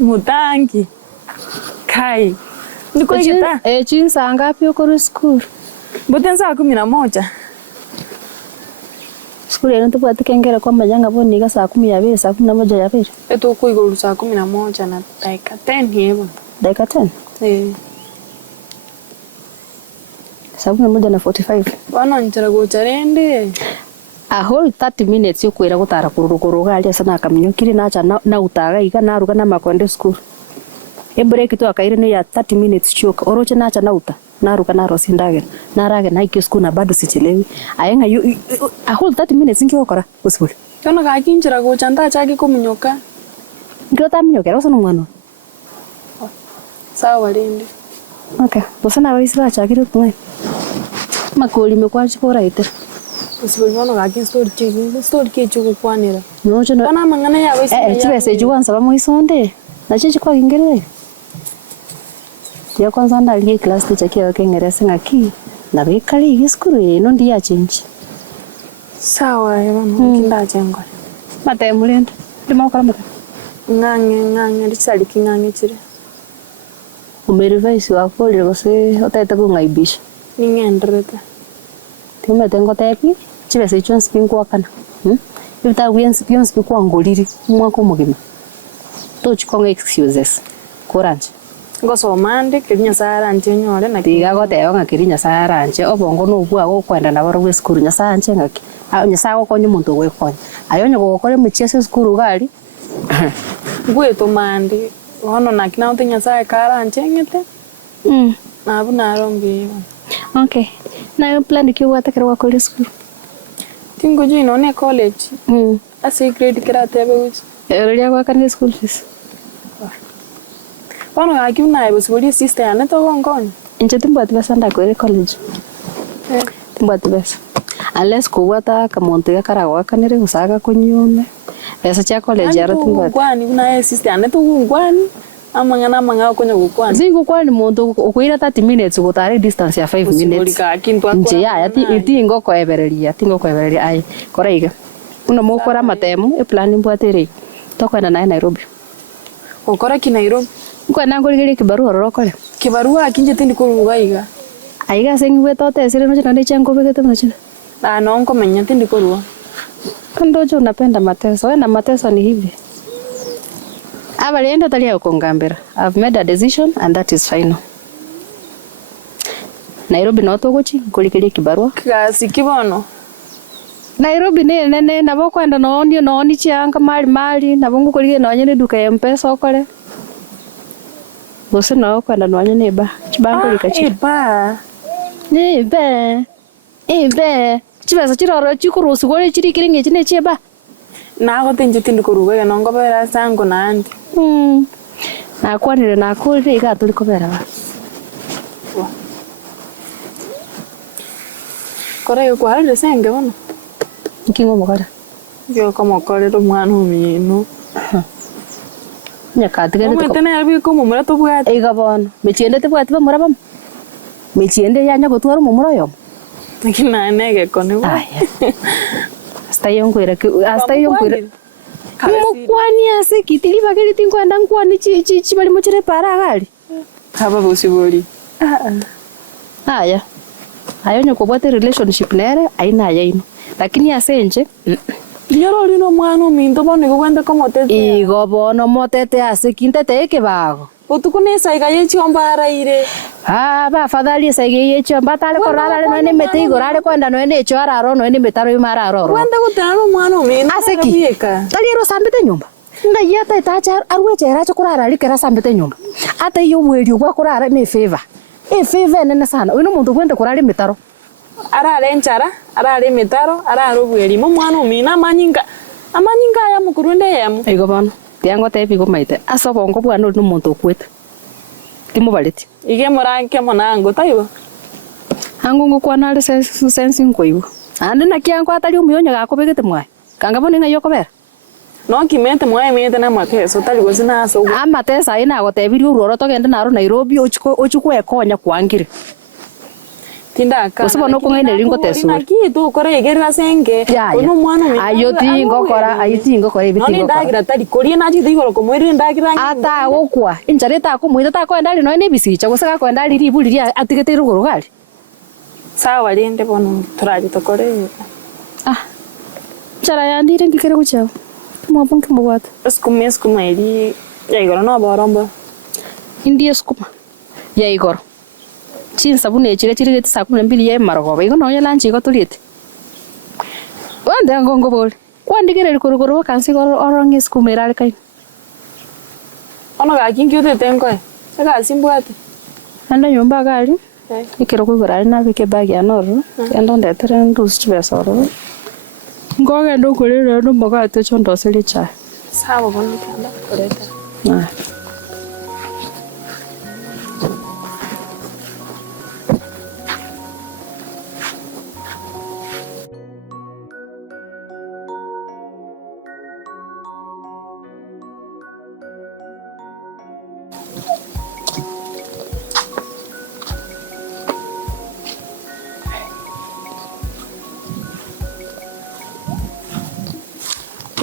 mutangi. Kai. Ndiko kita. Chin saa ngapi uko school? Boten saa 11. School yenu tupate kengera kwa majanga boni ka saa 12 saa 11 ya pili. Eto kuigulu saa 11 na dakika 10 hiyo. Dakika 10? Saa 11:45. Bana nchara gocharende. A whole 30 minutes yokwira gutara kururuga ali sana akaminyukiri nacha na utaga iga naruga na makonde school. E break tu akaire ni ya 30 minutes choka. Oroche nacha na uta. Naruga na rosindage. Narage na ikio school na bado sichelewi. Ayenga a whole 30 minutes ngiyokora usibuli. Kana kakinchira gochanda chaki kumunyoka. Ngota minyokera usono mwana. Sawa lindi. Okay. Bosana wisi bachakire kumwe. Makoli mekwachi pora ite. Usibuli mwana kakin story kichu kukwanira. Nocho no. Bana mangana ya wisi. Chibese juwansa bamuisonde. Na chichi kwa Kiingereza. Ya kwanza ndalie class teacher kia Kiingereza ngaki. Na bekali igiskuru eno ndiya change. Sawa yabana kinda chengo. Mate mulenda. Ndimokora mate. Ngange ndisali kingange chire. Umerevise wako lero se otata kungaibisha. Ningendrete. Time tengo tepi. Chibese chonsi pinkwa kana. Ibita wiensi pionsi pikwa ngoliri mwako mugima. Tochikonga excuses. Koranje. Ngosomande kirinya saranje nyore na tiga gote onga kirinya saranje obongo no bwa go kwenda na baro weskuru nya saranje ngaki nya sago konyo muntu we konya ayonye go kore muchese skuru gali gwe to mande hono na kina utinya sa karanje ngete na buna rombi. Okay, na yo plan ki wata kero ko skuru tingo jino ne college ase grade kirate beguchi eria kwa kan school fees. Bana ngaki unaye busibuli sister ane to gongon. Inche timbati basanda ko college. Timbati bas. Unless ko wata kamonte ya karawa kanere usaga kunyume. Esa cha college ara timbati. Kwani unaye sister ane to gongwani amangana manga konyo gukwani. Zingu kwani muntu okuira 30 minutes gutari distance ya 5 minutes. Inche ya tingo ko evereria ai koraiga. Una mukora matemu e plan mbwatere. Tokwenda naye Nairobi. Ukora ki Nairobi. Kwa nangorigere kibarua rorokore. Kibarua akinje tindi kuruga iga. Aiga sengi wetote sire noche nande chango vegete noche. No nko menya tindi kurua. Kandojo unapenda mateso. Na mateso ni hivi. Abalienda talia ukongambira. I've made a decision and that is final. Nairobi no togochi kurigere kibarua. Kasi kibono. Nairobi ne nabo kwenda noni chianga mali nabo kurigere nonye duka ya mpesa okore. Bose no kwenda nonye neba chibango likachi ebe chibasa chiroro chikurusu gore chiri kiringe chine cheba na go tenje tindi kuruga no ngobera sango nandi na kwanire na kuri ga tuli kobera ba kore yo kwara de senge wono nkingo mokara yo como kore do mwana umino nyakatige ne tene abi ko mumura to bwate iga bono mechiende te bwate bamura bam mechiende yanya gotwara mumura yo kina nege kone ba hasta yonkwira mukwani ase kitili bageri tinkwenda nkwani chi bali mochire para gali haba busiboli aya ayo nyoko bwate relationship nere aina yaino lakini asenje Nyoro lino mwana minto bone go kwenda como tete. Igo bono motete ase kintete ekebago. Utukune saiga yechi ombara ire. Ba fadhali saiga yechi ombatale korara no ene metigo rare kwenda no ene chora ro no ene metaro yumara ro. Kwenda gutano mwana minto. Ase ki. Taliro sambete nyumba. Nda yata itacha arwe chera chokurara likera sambete nyumba. Ata yo weri gwa kurara me favor. Favor nene sana. Uno muntu kwenda kurara metaro. Arare nchara, arare metaro, arare bweri mo mwana umina amanyinga ya mukurunde yemu. Igo bono, tiango tepi go maite. Asa bongo bwana no muntu kwete. Timo baleti. Ige moranke monango taibo. Ango ngo kwana ale sense nkoibo. Ande na kiango atali umyonya gako begete mwae. Kanga bone nga yokobera. No kimete mwae mete na mateso tali go sina aso. Amatesa ina go tebiri uroro to gende naro Nairobi ochiko ekonya kwangire. tinda kana usibo no kungene ringo tesu kitu kore gerera senge uno mwana ayoti ngokora ayiti ngokora ibiti ngokora ndagira tari korie na jithi igoro kumwiri ndagira ata gukwa injareta kumwita ta kwenda ri no ne bisicha gusaka kwenda ri iburi atigete ruguru gali sawa rinde bono turaje tokore chara yandire ngikere gucha mwabunki mubwata skuma iri ya igoro no borombo indie skuma ya igoro chin sabuni chirigete saa 12 ye marogo igo no yalanchi go tuliete wande ngongo bol wandigere kuruguru kansi go orongi skuma irale kai ono ga kingi utete ngoe saka simbwate anda nyumba gali ikero kugura na bike bag ya noro endo ndetere ndus chibesoro ngoga ndo kurira no mogato chondo selicha sawa bono kanda koreta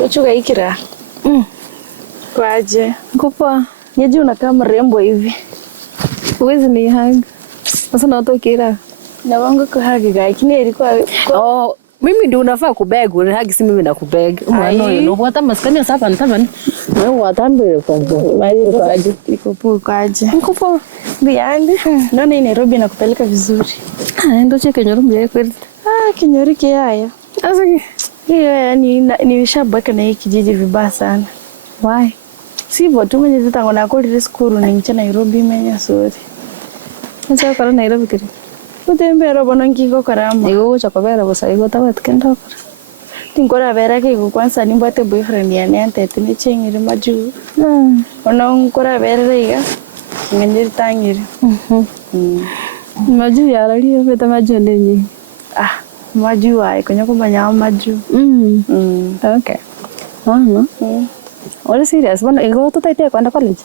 Uchuga ikira. Kwaje? Kupa. Nyeji unakaa mrembo hivi. Uwezi ni hug. Sasa natokira. Na wangu kuhagi gaikini ilikuwa mimi ndio unafaa kubeg ule hug si mimi nakubeg. Mwana no hata maskani sasa ntamani. Wewe watambe kombo. Maji kwaje? Iko poa kwaje? Kupa. Biandi. Ndio ni Nairobi nakupeleka vizuri. Ndio cheke Nairobi yako. Kinyori haya. Sasa hiyo yani nimeshabweka na hii kijiji vibaya sana. Why? Sivyo tu mwenye zitango na kodi skuru ni ncha Nairobi menya sori. Ncha kwa Nairobi kiri. Utembera bono ngingo karama. Igo cha kobera bosa igo tawa tikenda. Tingora vera ke go kwanza nimbate boyfriend ya nente tene chengire maju. Ono ngora vera iga. Nganyiri tangire. Maju yara liyo beta maju ndenyi. Maju ai konya kumanya maju. Okay. Ole serious bana ingo to taite kwenda college.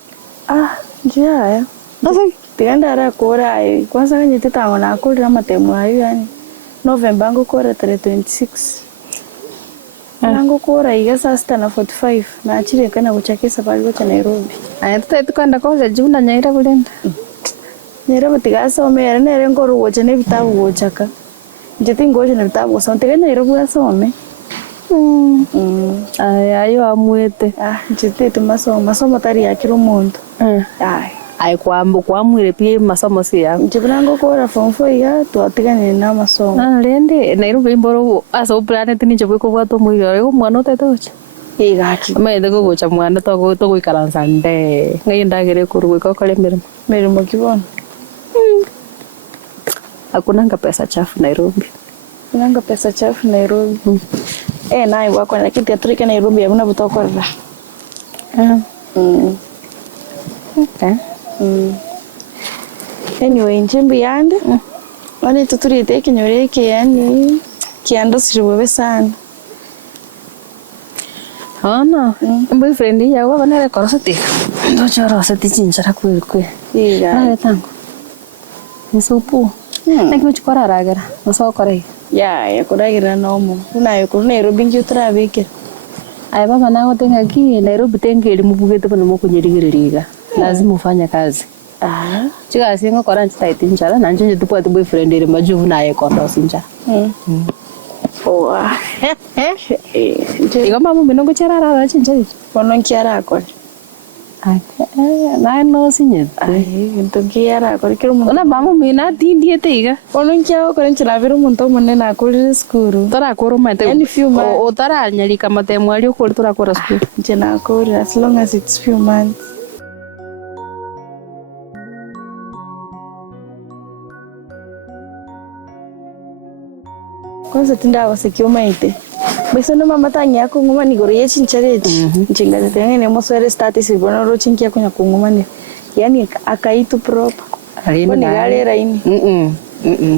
Njia. Sasa tiganda ara kora ai kwanza kanye titango na kora matemu ayo yani. November ngo kora 26. Nango kora iga saa 6:45 na achire kana kuchakisa pale kwa Nairobi. Aya taite kwenda college una nyaira kulenda. Nairobi tigasomera nere ngoro wocha ne bitabu wochaka. Njeti ngoje na bitabu so nteganya Nairobi asome. Ayo amwete. Njeti masomo tari yakiro muntu. Ai kwamwire pie masomo sia. Njibrango kora form 4 ya tuatigane na masomo. Rende Nairobi mboro aso planet ni jabo ko bwato mwire ko mwana utetocha. Igaki. Maende ko gocha mwana to guikaransa nde. Ngai ndagere kurugwe ko kale mirimo kibono. Hakunanga pesa chafu Nairobi. Kunanga pesa chafu Nairobi. Nae wako na kitu atrika Nairobi hamna butokorra. Okay. Anyway, njimbi yande. Wale tuturite kinyoreke yani kiando sirwewe sana. No. Boyfriend yawe banere korosati. Ndo choro sati chinchara kwe. Iga. Tango. Nisupu. Naki chukora ragara. Noso kore. Ya kuragira nomo. Unayo kuri Nairobi ngiutra beke. Ai baba nao tenga ki Nairobi tengeli mubugete bano mokunyirigiriga. Lazima ufanye kazi. Chika singo kora nchitaiti njara na nje tupo ati boyfriend ile majuvu naye kondo sinja. Igo mamu minongo cherara chinja. Kono nkiara akore. Na no sinyet. Ntokiara akore kiro Ona mamu mina tindie teiga. Kono nkiao kore nchila viru muntu munene na akore skuru. Tora akoro mate. Any few months. O tara nyalika mate mwali ukore tora akora skuru. Nchina akore as long as it's few months. Kwanza tinda wasekioma ite. Bisono mama tanya yako ngoma ni gore yechi nchareti. Nchinga tenge moswere status ibona ro chinkia kunya kungoma ni. Yani akaitu proper. Alina ni gale raini.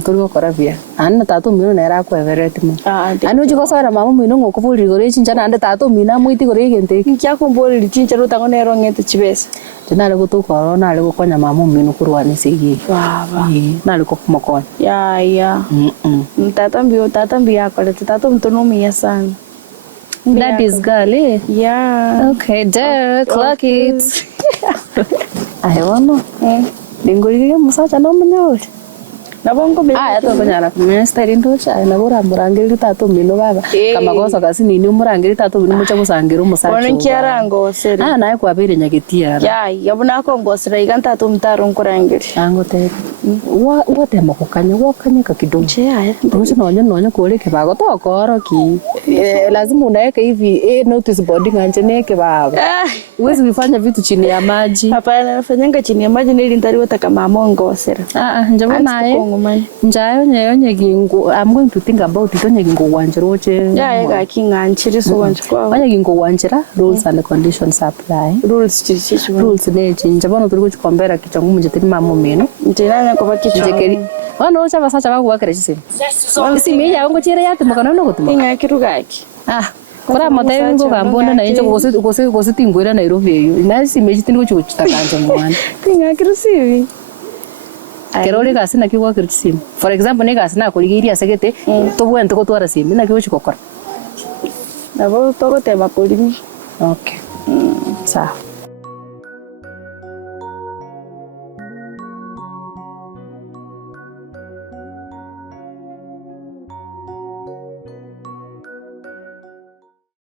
Turigo koravia. Anna tatu mino nera ko everete mo. Anu jiko sara mama mino ngoko puli gore chincha na anda tatu mina muiti gore gente. Nkia ko boli chincha ro tango nero ngete chibesa. nale gutukoro nale gukonya mama minu kurwanisigie baba nale kumokonya ya tata mbi akolete tata mtunumia sana. That is girl, eh? Yeah. Okay, there, clock it. I wanna. Ningoliga musacha no mnyori. Nabongo be. Yato kanyara kumesta rinto cha na bora murangiri tatu mino baba. Kama kosa kasi nini murangiri tatu mino mucha musangiru musacha. Bona nkiara ngosere. Naye kwa bere nyagetia. Yabona ko ngosera iganta tumtaro nkurangiri. Angote. Wote makokanya wakanya kakidogo. Aya. Ndio nonya kule kibago to koro ki. Lazima unaweka hivi notice board nganje neke baba. Uwezi kufanya vitu chini ya maji. Hapana, nafanyanga chini ya maji nili ndari wata kama ngosera. Njabo naye. Njayo nyeyo gingo. I'm going to think about it onye gingo wanjira oche. Ga kinganchiri so wanje kwa. Onye gingo wanjira rules and conditions apply. Rules chichi. Rules ne njabo no turi kukombera kichangu mujete mama meno. Ntina ko bakichangu. Wana ocha basacha bakubakira chise. Isi meya ngo chire yate makano no gutuma. Inga kirugaki. Kora mothe ngo gambona na inje gose tingwira Nairobi yo. Na isi meji tindi go chitakanje mwana. Inga kirusivi. Kerole gasi na kiwa kirchisimu. For example ne gasi na kuligiria segete to bwente ko twara simu na kiwa chikokora. Nabo to ko tema kulimi. Okay. Sawa.